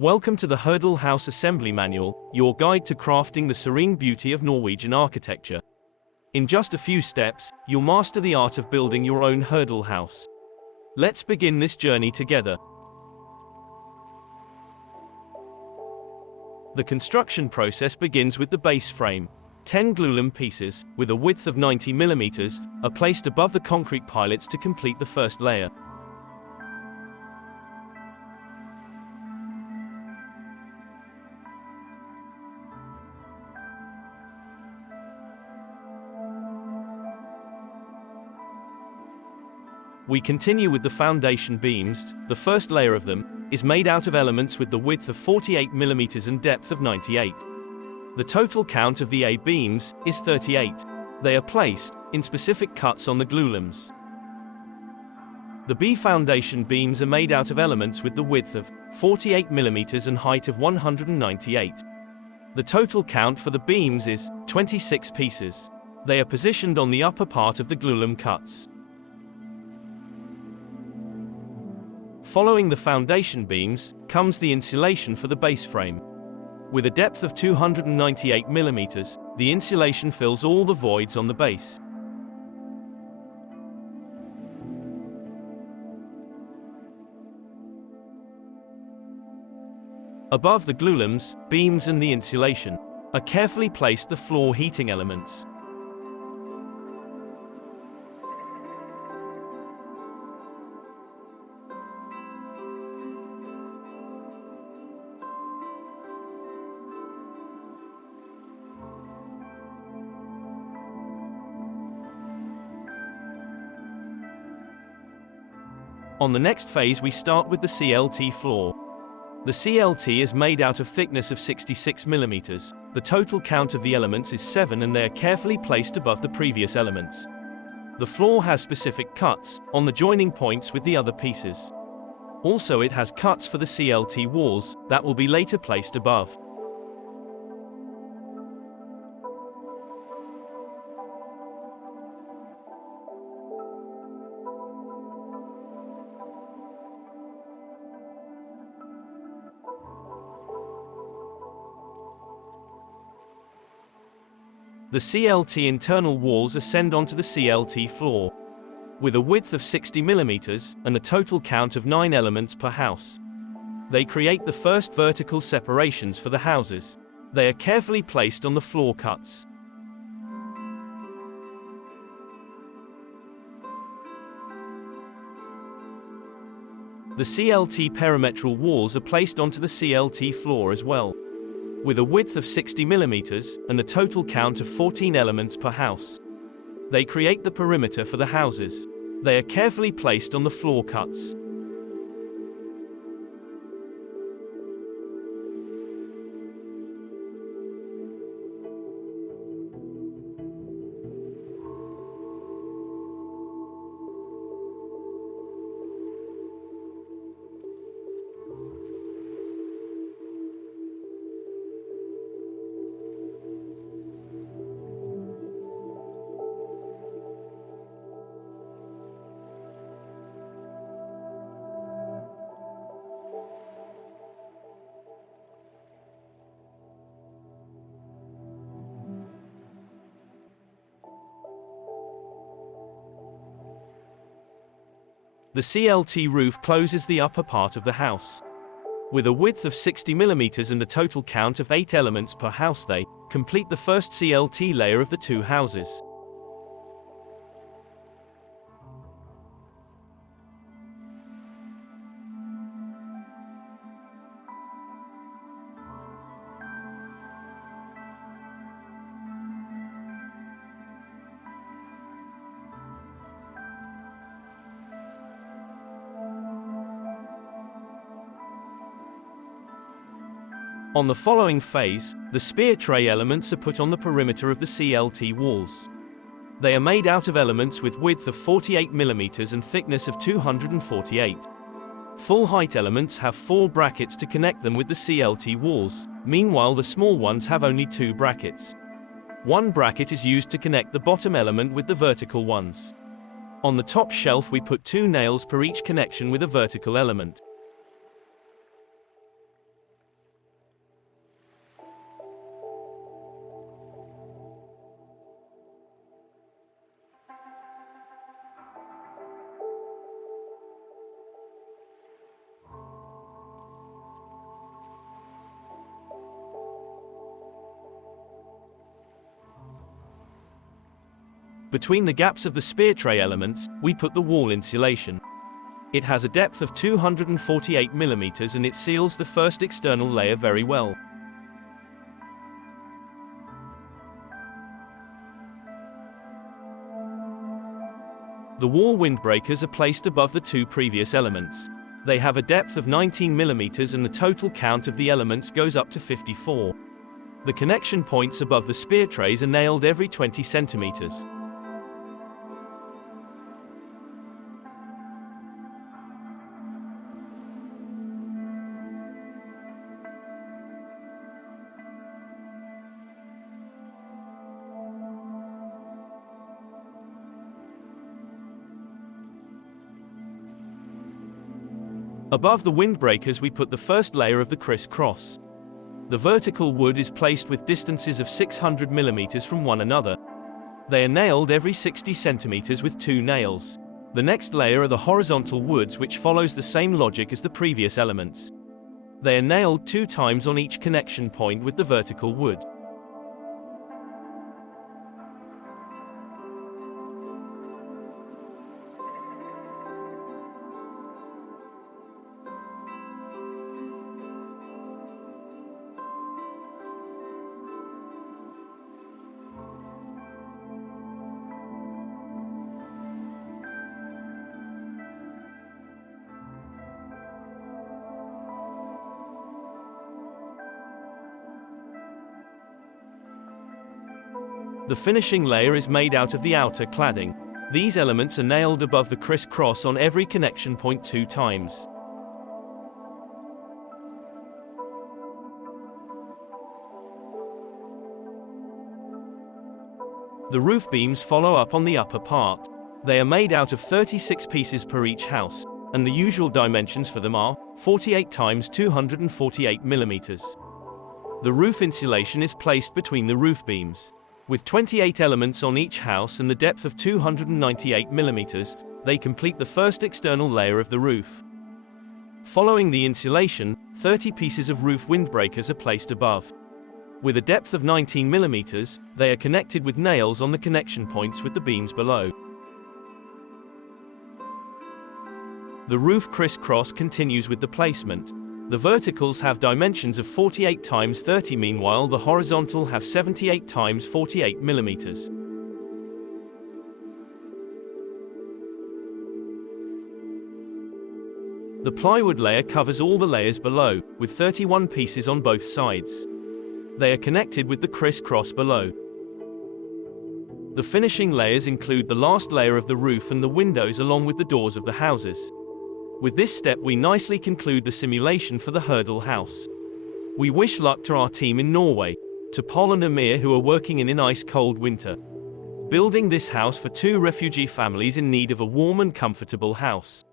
Welcome to the Hurdal House Assembly Manual, your guide to crafting the serene beauty of Norwegian architecture. In just a few steps, you'll master the art of building your own Hurdal house. Let's begin this journey together. The construction process begins with the base frame. 10 glulam pieces, with a width of 90 mm, are placed above the concrete pilots to complete the first layer. We continue with the foundation beams. The first layer of them is made out of elements with the width of 48 mm and depth of 98. The total count of the A-beams is 38. They are placed in specific cuts on the glulams. The B foundation beams are made out of elements with the width of 48 mm and height of 198. The total count for the beams is 26 pieces. They are positioned on the upper part of the glulam cuts. Following the foundation beams comes the insulation for the base frame. With a depth of 298 mm, the insulation fills all the voids on the base. Above the glulams, beams and the insulation are carefully placed the floor heating elements. On the next phase we start with the CLT floor. The CLT is made out of thickness of 66 mm. The total count of the elements is 7 and they are carefully placed above the previous elements. The floor has specific cuts on the joining points with the other pieces. Also it has cuts for the CLT walls that will be later placed above. The CLT internal walls ascend onto the CLT floor. With a width of 60 mm and a total count of 9 elements per house. They create the first vertical separations for the houses. They are carefully placed on the floor cuts. The CLT perimetral walls are placed onto the CLT floor as well. With a width of 60 mm and a total count of 14 elements per house. They create the perimeter for the houses. They are carefully placed on the floor cuts. The CLT roof closes the upper part of the house. With a width of 60 mm and a total count of 8 elements per house, they complete the first CLT layer of the two houses. On the following phase, the spear tray elements are put on the perimeter of the CLT walls. They are made out of elements with width of 48 mm and thickness of 248. Full height elements have 4 brackets to connect them with the CLT walls, meanwhile the small ones have only 2 brackets. One bracket is used to connect the bottom element with the vertical ones. On the top shelf we put 2 nails per each connection with a vertical element. Between the gaps of the spear tray elements, we put the wall insulation. It has a depth of 248 mm and it seals the first external layer very well. The wall windbreakers are placed above the two previous elements. They have a depth of 19 mm and the total count of the elements goes up to 54. The connection points above the spear trays are nailed every 20 centimeters. Above the windbreakers we put the first layer of the criss-cross. The vertical wood is placed with distances of 600 mm from one another. They are nailed every 60 centimeters with 2 nails. The next layer are the horizontal woods, which follows the same logic as the previous elements. They are nailed 2 times on each connection point with the vertical wood. The finishing layer is made out of the outer cladding. These elements are nailed above the criss-cross on every connection point 2 times. The roof beams follow up on the upper part. They are made out of 36 pieces per each house, and the usual dimensions for them are 48 times 248 mm. The roof insulation is placed between the roof beams. With 28 elements on each house and the depth of 298 mm, they complete the first external layer of the roof. Following the insulation, 30 pieces of roof windbreakers are placed above. With a depth of 19 mm, they are connected with nails on the connection points with the beams below. The roof criss-cross continues with the placement. The verticals have dimensions of 48 times 30, meanwhile the horizontal have 78 times 48 mm. The plywood layer covers all the layers below, with 31 pieces on both sides. They are connected with the criss-cross below. The finishing layers include the last layer of the roof and the windows along with the doors of the houses. With this step we nicely conclude the simulation for the Hurdal house. We wish luck to our team in Norway, to Paul and Amir, who are working in an ice-cold winter, building this house for 2 refugee families in need of a warm and comfortable house.